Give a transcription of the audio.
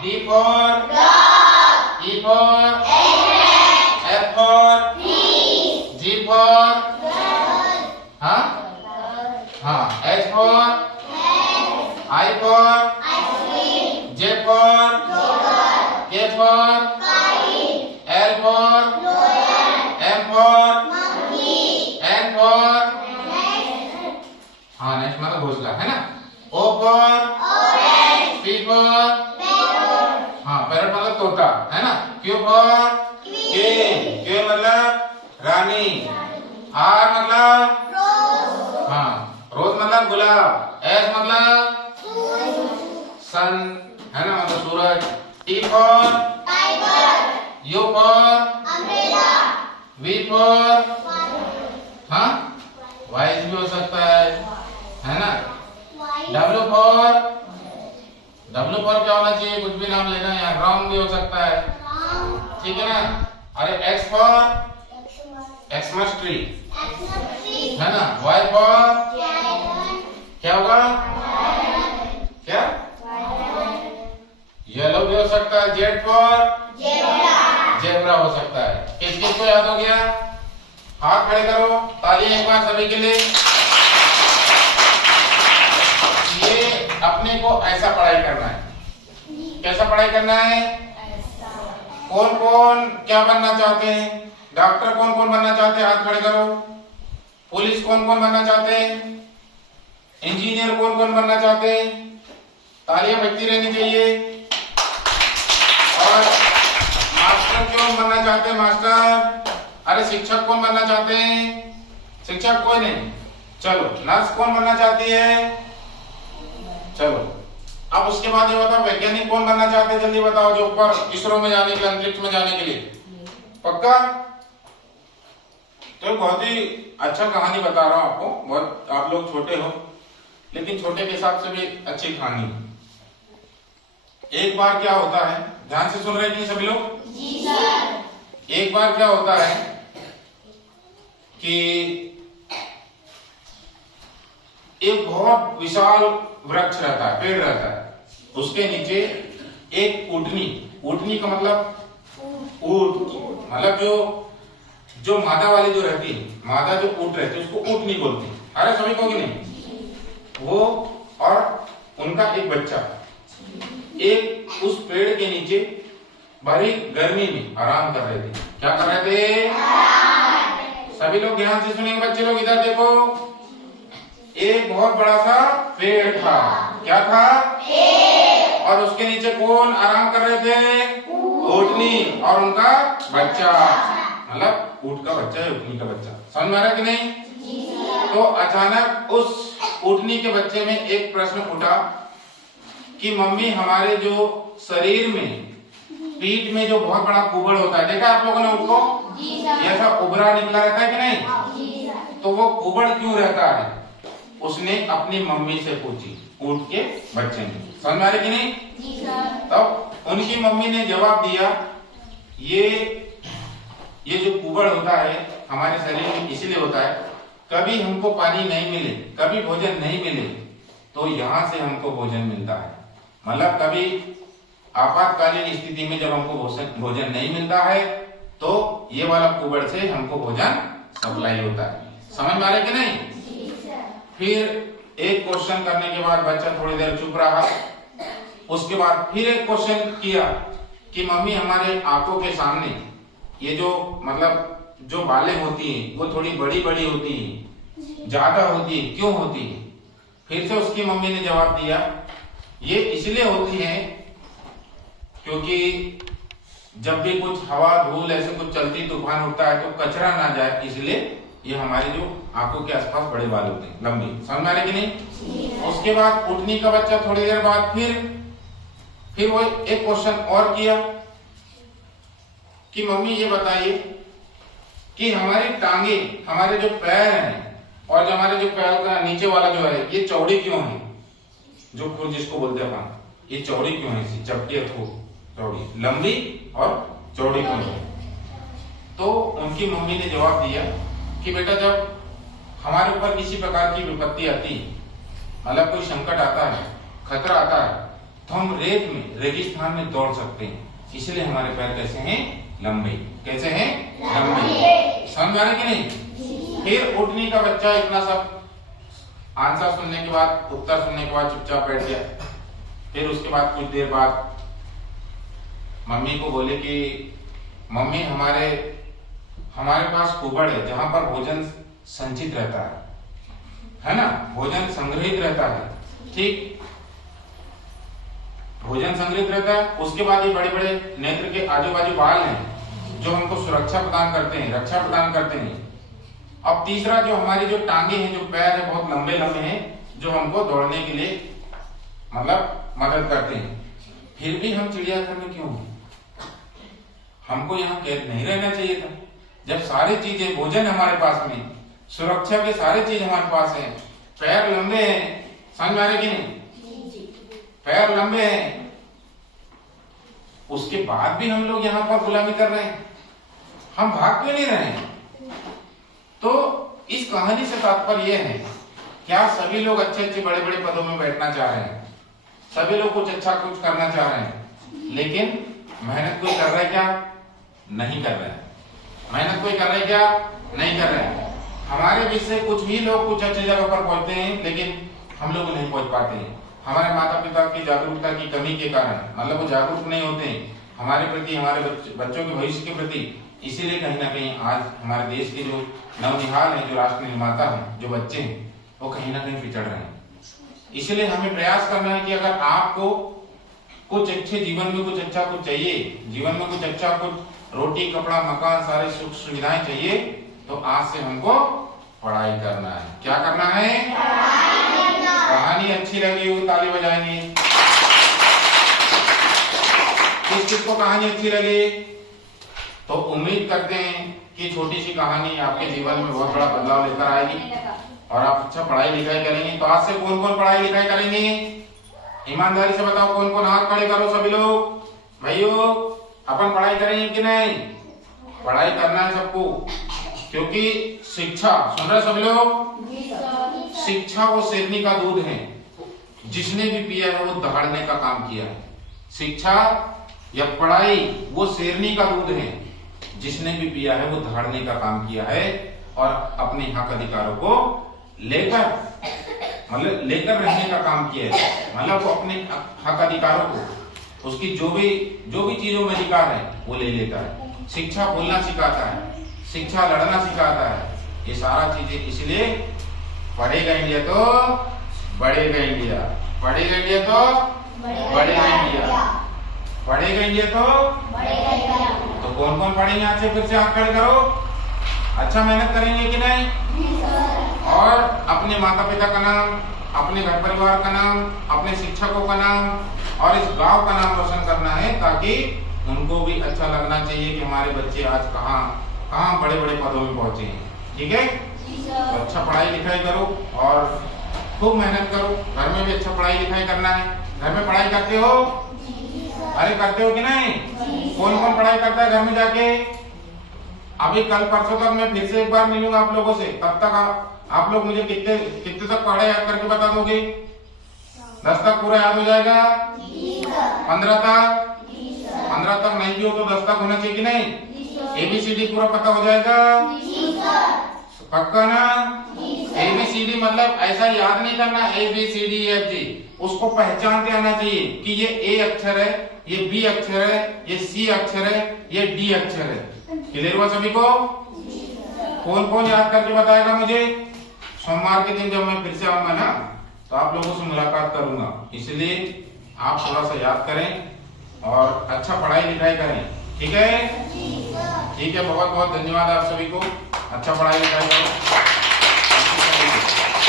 D for dog. E for elephant. F for fish. G for girl. हाँ हाँ H for hat. I for ice cream. J for joker. K for kite. L for lion. M for monkey. N for nest. हाँ next मतलब घोंसला है ना. O for orange. P for parrot. हाँ parrot मतलब तोता है ना. Q for king. Q मतलब रानी. R मतलब रोज. हाँ रोज मतलब गुलाब. S मतलब सन है ना मतलब सूरज. T for tiger. U for umbrella. V for हाँ वाइज भी हो सकता है ना. W for क्या होना चाहिए. कुछ भी नाम लेना है. रॉन्ग भी हो सकता है. ठीक है ना. अरे X for Xmas ट्री है ना. Y for क्या होगा. क्या येलो भी हो सकता है. Z for जेब्रा हो सकता है. किस किस को याद हो गया. हाथ खड़े करो. तालियां एक बार सभी के लिए. ये अपने को ऐसा पढ़ाई करना है. कैसा पढ़ाई करना है. कौन कौन क्या बनना चाहते हैं. डॉक्टर कौन कौन बनना चाहते हैं. हाथ खड़े करो. पुलिस कौन कौन बनना चाहते हैं. इंजीनियर कौन कौन बनना चाहते हैं. तालियां बजती रहनी चाहिए. और मास्टर कौन बनना चाहते हैं. मास्टर. अरे शिक्षक कौन बनना चाहते हैं. शिक्षक कोई नहीं. चलो नर्स कौन बनना चाहती है. चलो अब उसके बाद ये बताओ वैज्ञानिक कौन बनना चाहते हैं. जल्दी बताओ. जो ऊपर इसरो में जाने के लिए अंतरिक्ष में जाने के लिए. पक्का. तो बहुत ही अच्छा कहानी बता रहा हूं आपको. बहुत आप लोग छोटे हो लेकिन छोटे के हिसाब से भी अच्छी कहानी. एक बार क्या होता है. ध्यान से सुन रहे हैं सभी लोग. जी सर. एक बार क्या होता है कि एक बहुत विशाल वृक्ष रहता है. पेड़ रहता है. उसके नीचे एक ऊँटनी. ऊँटनी का मतलब ऊँट मतलब जो मादा वाली जो रहती है. मादा जो ऊँट रहती है उसको ऊँटनी बोलती है. अरे सभी को कि नहीं. वो और उनका एक बच्चा एक उस पेड़ के नीचे बड़ी गर्मी में आराम कर रहे थे. क्या कर रहे थे. सभी लोग ध्यान से सुनेंगे. बच्चे लोग इधर देखो. एक बहुत बड़ा सा पेड़ था. क्या था. और उसके नीचे कौन आराम कर रहे थे. ऊँटनी और उनका बच्चा. मतलब ऊँट का बच्चा है ऊँटनी का बच्चा. समझ में आ रहा कि नहीं. तो अचानक उस ऊँटनी के बच्चे में एक प्रश्न उठा कि मम्मी हमारे जो शरीर में पीठ में जो बहुत बड़ा कुबड़ होता है. देखा आप लोगों ने उसको. ऐसा उभरा निकला रहता है कि नहीं. तो वो कुबड़ क्यों रहता है. उसने अपनी मम्मी से पूछी. ऊँट के बच्चे ने. समझ में आ रही कि नहीं. तब उनकी मम्मी ने जवाब दिया ये जो कुबड़ होता है हमारे शरीर में इसलिए होता है कभी हमको पानी नहीं मिले कभी भोजन नहीं मिले तो यहाँ से हमको भोजन मिलता है. मतलब कभी आपातकालीन स्थिति में जब हमको भोजन नहीं मिलता है तो ये वाला कुबड़ से हमको भोजन सप्लाई होता है. समझ में आ रहा है कि नहीं. फिर एक क्वेश्चन करने के बाद बच्चा थोड़ी देर चुप रहा. उसके बाद फिर एक क्वेश्चन किया कि मम्मी हमारे आंखों के सामने ये जो मतलब जो बालें होती हैं वो थोड़ी बड़ी बड़ी होती है. ज्यादा होती है. क्यों होती है. फिर से उसकी मम्मी ने जवाब दिया ये इसलिए होती है क्योंकि जब भी कुछ हवा धूल ऐसे कुछ चलती तूफान होता है तो कचरा ना जाए इसलिए ये हमारी जो आंखों के आसपास बड़े बाल होते हैं लंबी. समझ में आ रही कि नहीं. उसके बाद ऊँटनी का बच्चा थोड़ी देर बाद फिर वो एक क्वेश्चन और किया कि मम्मी ये बताइए कि हमारी टांगे हमारे जो पैर हैं और जो हमारे जो पैर का नीचे वाला जो है ये चौड़ी क्यों है. जो खुर जिसको बोलते हैं ये चौड़ी क्यों है. इसी चपटी चौड़ी लंबी और चौड़ी क्यों है. तो उनकी मम्मी ने जवाब दिया कि बेटा जब हमारे ऊपर किसी प्रकार की विपत्ति आती है मतलब कोई संकट आता है खतरा आता है तो हम रेत में, रेगिस्तान में दौड़ सकते हैं। इसलिए हमारे पैर कैसे हैं? लंबे। कैसे हैं? लंबे। समझ आ रहा है कि नहीं? फिर ऊँटनी का बच्चा इतना सब आंसर सुनने के बाद, उत्तर सुनने के बाद चुपचाप बैठ गया। फिर उसके बाद कुछ देर बाद मम्मी को बोले कि मम्मी हमारे पास कुबड़ है जहां पर भोजन संचित रहता है ना, भोजन संग्रहित रहता है। ठीक, भोजन संग्रहित रहता है। उसके बाद ये बड़े बड़े नेत्र के आजू बाजू बाल हैं जो हमको सुरक्षा प्रदान करते हैं, रक्षा प्रदान करते हैं। अब तीसरा जो हमारी जो टांगे हैं, जो पैर है, बहुत लंबे लंबे हैं जो हमको दौड़ने के लिए मतलब मदद करते हैं। फिर भी हम चिड़ियाघर में क्यों हैं? हमको यहाँ कैद नहीं रहना चाहिए था। जब सारी चीजें, भोजन हमारे पास में, सुरक्षा के सारे चीज हमारे पास हैं, पैर लंबे हैं, समझ में आ रहे कि नहीं? पैर लंबे हैं, उसके बाद भी हम लोग यहाँ पर गुलामी कर रहे हैं। हम भाग क्यों नहीं रहे हैं? तो इस कहानी से तात्पर्य यह है, क्या सभी लोग अच्छे अच्छे बड़े बड़े पदों में बैठना चाह रहे हैं? सभी लोग कुछ अच्छा कुछ करना चाह रहे हैं, लेकिन मेहनत कोई कर रहा है क्या? नहीं कर रहे हैं। मेहनत कोई कर रहा है क्या? नहीं कर रहे हैं। हमारे बीच से कुछ ही लोग कुछ अच्छी जगह पर पहुंचते हैं, लेकिन हम लोग नहीं पहुंच पाते हैं। हमारे माता पिता की जागरूकता की कमी के कारण, मतलब वो जागरूक नहीं होते हैं हमारे प्रति, हमारे बच्चों के भविष्य के प्रति। इसीलिए कहीं ना कहीं आज हमारे देश के जो नवनिहाल हैं, जो राष्ट्र निर्माता हैं, जो बच्चे हैं, वो कहीं ना कहीं पिछड़ रहे हैं। इसलिए हमें प्रयास करना है कि अगर आपको कुछ अच्छे जीवन में कुछ अच्छा कुछ चाहिए, जीवन में कुछ अच्छा कुछ रोटी कपड़ा मकान सारे सुख सुविधाएं चाहिए, तो आज से हमको पढ़ाई करना है। क्या करना है? कहानी अच्छी लगी हो ताली बजाएंगे। किस किस को कहानी अच्छी लगी? तो उम्मीद करते हैं कि छोटी सी कहानी आपके जीवन में बहुत बड़ा बदलाव लेकर आएगी और आप अच्छा पढ़ाई लिखाई करेंगे। तो आज से कौन कौन पढ़ाई लिखाई करेंगे? ईमानदारी से बताओ, कौन कौन हाथ खड़े करो सभी लोग। भाइयों, अपन पढ़ाई करेंगे कि नहीं? पढ़ाई करना है सबको, क्योंकि शिक्षा, सुन रहे सभी लोग? शिक्षा वो शेरनी का दूध है, जिसने भी पिया है वो दहाड़ने का काम किया है। शिक्षा या पढ़ाई वो शेरनी का दूध है, जिसने भी पिया है वो दहाड़ने का काम किया है और अपने हक अधिकारों को लेकर रहने का काम किया है। मतलब वो अपने हक अधिकारों को, उसकी जो भी चीजों में अधिकार है वो ले लेता है। शिक्षा बोलना सिखाता है, शिक्षा लड़ना सिखाता है, ये सारा चीजें। इसलिए पढ़ेगा इंडिया तो बढ़ेगा इंडिया, पढ़ेगा इंडिया तो बढ़ेगा इंडिया, पढ़ेगा इंडिया तो बढ़ेगा इंडिया। तो कौन कौन पढ़ेंगे? आज से फिर से हाथ खड़े करो। अच्छा मेहनत करेंगे कि नहीं? और अपने माता पिता का नाम, अपने घर परिवार का नाम, अपने शिक्षकों का नाम और इस गांव का नाम रोशन करना है, ताकि उनको भी अच्छा लगना चाहिए कि हमारे बच्चे आज कहाँ बड़े बड़े पदों में पहुंचे हैं। ठीक है? तो अच्छा पढ़ाई लिखाई करो और खूब मेहनत करो। घर में भी अच्छा पढ़ाई लिखाई करना है। घर में पढ़ाई करते हो? अरे करते हो कि नहीं? कौन कौन पढ़ाई करता है घर में जाके? अभी कल परसों तक मैं फिर से एक बार मिलूंगा आप लोगों से। तब तक आप लोग मुझे कितने तक पढ़ाई याद करके बता दोगे? 10 तक पूरा याद हो जाएगा? 15 तक? 15 तक नहीं भी हो तो 10 तक होना चाहिए कि नहीं? ABCD पूरा पता हो जाएगा? पक्का ना? ABCD मतलब ऐसा याद नहीं करना ABCDEFG, उसको पहचानते आना चाहिए कि ये A अक्षर है, ये B अक्षर है, ये C अक्षर है, ये D अक्षर है। क्लियर हुआ सभी को? कौन कौन याद करके बताएगा मुझे? सोमवार के दिन जब मैं फिर से आऊंगा ना, तो आप लोगों से मुलाकात करूंगा। इसलिए आप थोड़ा सा याद करें और अच्छा पढ़ाई लिखाई करें। ठीक है? ठीक है, बहुत बहुत धन्यवाद आप सभी को। अच्छा पढ़ाई लिखाई करो।